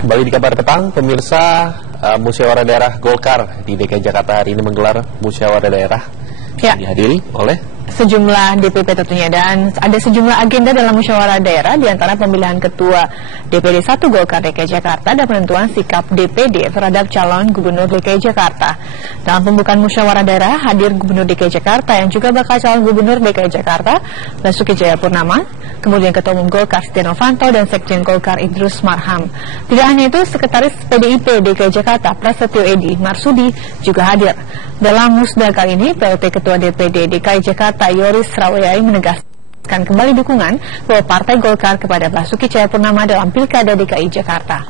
Kembali di Kabar Petang, pemirsa, Musyawarah Daerah Golkar di DKI Jakarta hari ini menggelar musyawarah daerah yang dihadiri oleh sejumlah DPP tentunya, dan ada sejumlah agenda dalam musyawarah daerah, diantara pemilihan ketua DPD 1 Golkar DKI Jakarta dan penentuan sikap DPD terhadap calon gubernur DKI Jakarta. Dalam pembukaan musyawarah daerah hadir Gubernur DKI Jakarta yang juga bakal calon gubernur DKI Jakarta Basuki Cahayapurnama, kemudian Ketua Umum Golkar Setia Novanto dan Sekjen Golkar Idrus Marham. Tidak hanya itu, Sekretaris PDIP DKI Jakarta Prasetyo Edy Marsudi juga hadir. Dalam musda kali ini, PLT Ketua DPD DKI Jakarta Yoris Raweyai menegaskan kembali dukungan bahwa Partai Golkar kepada Basuki Cahayapurnama dalam Pilkada DKI Jakarta.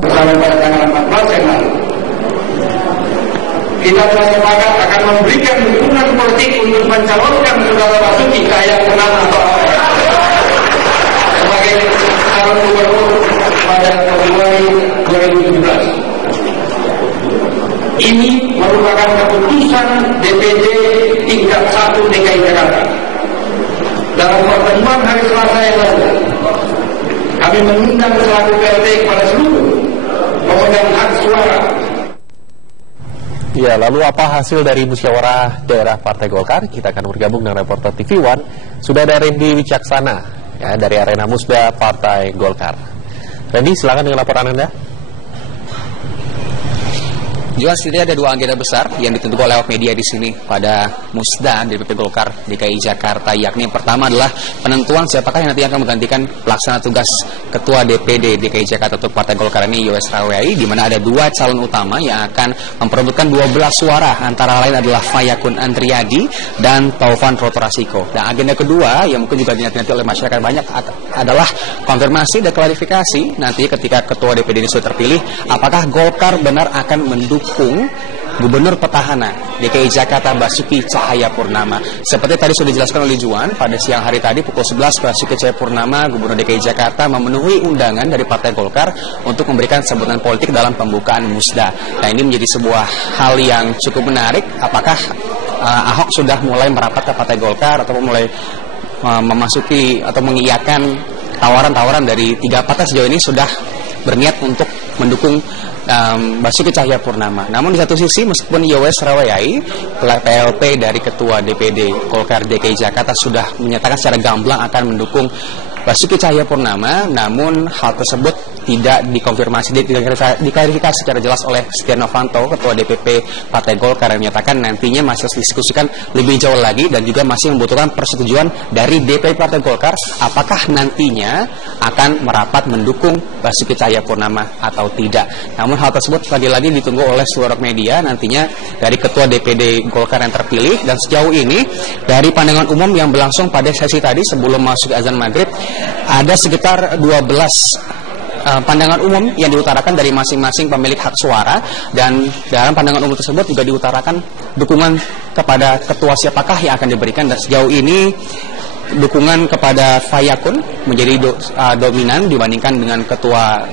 Bersama pada tanggal 14 yang lalu, kita telah sepakat akan memberikan dukungan politik untuk mencalonkan saudara Basuki Cahayapurnama sebagai calon gubernur pada Februari 2017. Ini merupakan keputusan DPD tingkat 1 DKI Jakarta. Dalam pertemuan hari Selasa yang lalu, kami mengundang selaku PLT kepada seluruh pemegang hak suara. Ya, lalu apa hasil dari musyawarah daerah Partai Golkar? Kita akan bergabung dengan reporter TV One. Sudah ada Randy Wicaksana ya, dari Arena Musda Partai Golkar. Randy, silakan dengan laporan Anda. Jelas ini ada dua agenda besar yang ditentukan lewat media di sini pada Musda DPP Golkar DKI Jakarta, yakni yang pertama adalah penentuan siapakah yang nanti akan menggantikan pelaksana tugas Ketua DPD DKI Jakarta untuk Partai Golkar ini, Yoris Raweyai, di mana ada dua calon utama yang akan memperebutkan 12 suara, antara lain adalah Fayakun Andriadi dan Taufan Rotorasiko. Dan agenda kedua yang mungkin juga dinanti oleh masyarakat banyak adalah konfirmasi dan klarifikasi nanti ketika Ketua DPD ini sudah terpilih, apakah Golkar benar akan mendukung Gubernur petahana DKI Jakarta Basuki Cahayapurnama. Seperti tadi sudah dijelaskan oleh Juan, pada siang hari tadi pukul 11 Basuki Cahayapurnama Gubernur DKI Jakarta memenuhi undangan dari Partai Golkar untuk memberikan sambutan politik dalam pembukaan Musda. Nah, ini menjadi sebuah hal yang cukup menarik. Apakah Ahok sudah mulai merapat ke Partai Golkar atau mulai memasuki atau mengiyakan tawaran-tawaran dari tiga partai sejauh ini sudah berniat untuk mendukung Basuki Cahayapurnama. Namun di satu sisi, meskipun Yoris Raweyai, PLT dari Ketua DPD Golkar DKI Jakarta sudah menyatakan secara gamblang akan mendukung Basuki Cahayapurnama, namun hal tersebut tidak dikonfirmasi, diklarifikasi secara jelas oleh Setia Novanto, Ketua DPP Partai Golkar, yang menyatakan nantinya masih harus diskusikan lebih jauh lagi dan juga masih membutuhkan persetujuan dari DPP Partai Golkar apakah nantinya akan merapat mendukung Basuki Cahayapurnama atau tidak. Namun hal tersebut lagi-lagi ditunggu oleh seluruh media nantinya dari Ketua DPD Golkar yang terpilih. Dan sejauh ini dari pandangan umum yang berlangsung pada sesi tadi sebelum masuk azan maghrib, ada sekitar 12 pandangan umum yang diutarakan dari masing-masing pemilik hak suara, dan dalam pandangan umum tersebut juga diutarakan dukungan kepada ketua siapakah yang akan diberikan. Dan sejauh ini dukungan kepada Fayakun menjadi dominan dibandingkan dengan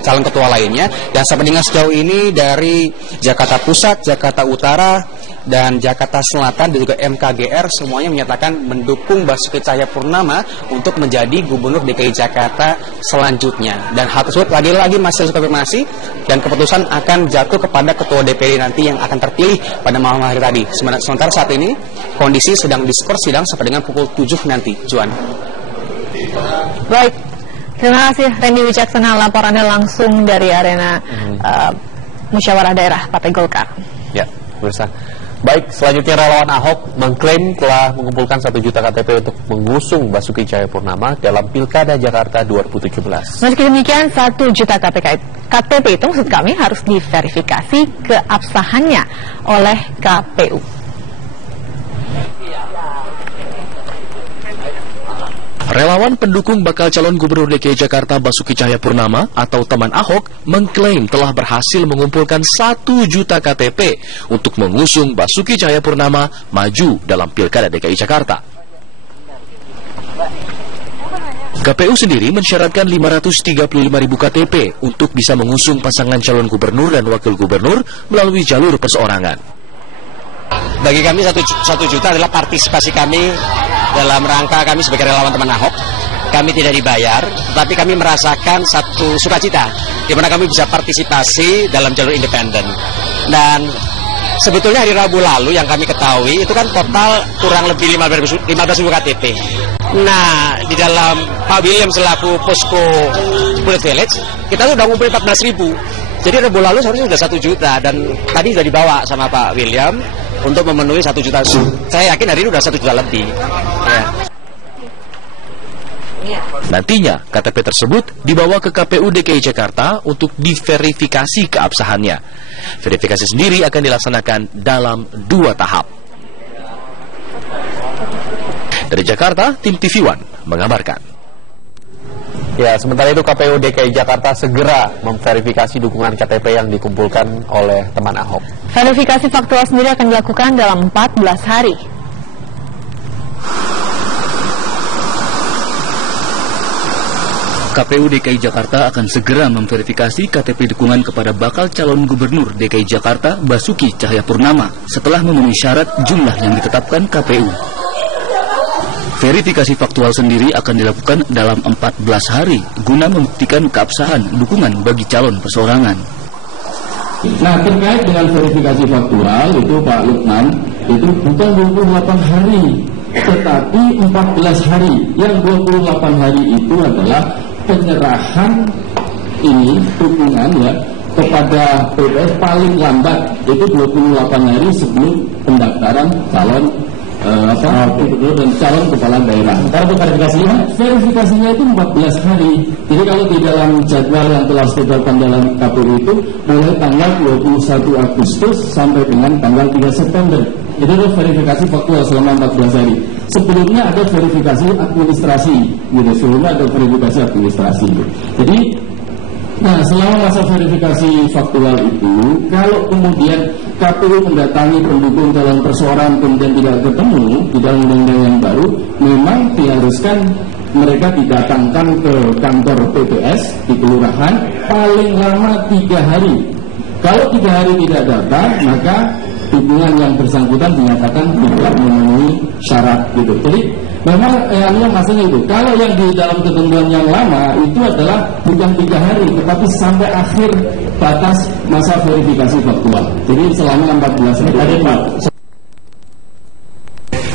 calon ketua lainnya. Dan sampai dengan sejauh ini dari Jakarta Pusat, Jakarta Utara, dan Jakarta Selatan dan juga MKGR semuanya menyatakan mendukung Basuki Cahayapurnama untuk menjadi Gubernur DKI Jakarta selanjutnya. Dan hal tersebut lagi-lagi masih harus konfirmasi dan keputusan akan jatuh kepada Ketua DPD nanti yang akan terpilih pada malam hari tadi. Sementara saat ini kondisi sedang diskurs sidang sampai dengan pukul 7 nanti. Juan. Baik, terima kasih Randy Wicaksana, laporannya langsung dari arena musyawarah daerah Partai Golkar. Ya, pemirsa. Baik, selanjutnya relawan Ahok mengklaim telah mengumpulkan 1 juta KTP untuk mengusung Basuki Cahayapurnama dalam Pilkada Jakarta 2017. Meski demikian, 1 juta KTP itu maksud kami harus diverifikasi keabsahannya oleh KPU. Relawan pendukung bakal calon Gubernur DKI Jakarta Basuki Cahayapurnama atau teman Ahok mengklaim telah berhasil mengumpulkan 1 juta KTP untuk mengusung Basuki Cahayapurnama maju dalam Pilkada DKI Jakarta. KPU sendiri mensyaratkan 535.000 KTP untuk bisa mengusung pasangan calon gubernur dan wakil gubernur melalui jalur perseorangan. Bagi kami 1 juta adalah partisipasi kami dalam rangka kami sebagai relawan teman Ahok kami tidak dibayar, tapi kami merasakan satu sukacita di mana kami bisa partisipasi dalam jalur independen. Dan sebetulnya hari Rabu lalu yang kami ketahui itu kan total kurang lebih 15.000 KTP. Nah, di dalam Pak William selaku posko Bullet Village, kita tuh udah ngumpul 14.000. Jadi Rabu lalu seharusnya sudah 1 juta, dan tadi sudah dibawa sama Pak William untuk memenuhi 1 juta. Saya yakin hari ini sudah 1 juta lebih. Ya. Nantinya, KTP tersebut dibawa ke KPU DKI Jakarta untuk diverifikasi keabsahannya. Verifikasi sendiri akan dilaksanakan dalam 2 tahap. Dari Jakarta, tim TV One mengabarkan. Ya, sementara itu KPU DKI Jakarta segera memverifikasi dukungan KTP yang dikumpulkan oleh teman Ahok. Verifikasi faktual sendiri akan dilakukan dalam 14 hari. KPU DKI Jakarta akan segera memverifikasi KTP dukungan kepada bakal calon gubernur DKI Jakarta Basuki Cahayapurnama setelah memenuhi syarat jumlah yang ditetapkan KPU. Verifikasi faktual sendiri akan dilakukan dalam 14 hari guna membuktikan keabsahan dukungan bagi calon perseorangan. Nah, terkait dengan verifikasi faktual itu Pak Lukman, itu bukan 28 hari, tetapi 14 hari. Yang 28 hari itu adalah penyerahan ini dukungan ya kepada PPS paling lambat itu 28 hari sebelum pendaftaran calon gubernur dan calon kepala daerah. Kalau verifikasinya itu 14 hari. Jadi kalau di dalam jadwal yang telah ditetapkan dalam KPU itu mulai tanggal 21 Agustus sampai dengan tanggal 3 September. Itu adalah verifikasi faktual selama 14 hari. Sebelumnya ada verifikasi administrasi, gitu. Sebelumnya ada verifikasi administrasi. Jadi, nah selama masa verifikasi faktual itu, kalau kemudian KPU mendatangi pendukung calon perseorangan kemudian tidak ketemu di dalam undang-undang yang baru, memang diharuskan mereka didatangkan ke kantor PPS di kelurahan paling lama 3 hari. Kalau 3 hari tidak datang, maka dukungan yang bersangkutan dinyatakan tidak memenuhi syarat gitu. Jadi memang maksudnya itu. Kalau yang di dalam ketentuan yang lama itu adalah bukan 3 hari, tetapi sampai akhir batas masa verifikasi faktual. Jadi selama 14 hari.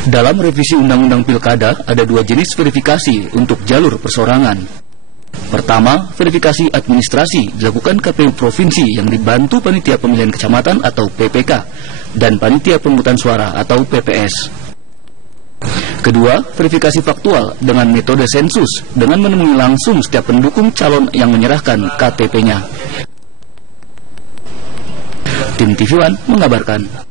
Dalam revisi Undang-Undang Pilkada ada 2 jenis verifikasi untuk jalur perseorangan. Pertama, verifikasi administrasi dilakukan KPU Provinsi yang dibantu Panitia Pemilihan Kecamatan atau PPK dan Panitia Pemungutan Suara atau PPS. Kedua, verifikasi faktual dengan metode sensus dengan menemui langsung setiap pendukung calon yang menyerahkan KTP-nya. Tim TV One mengabarkan.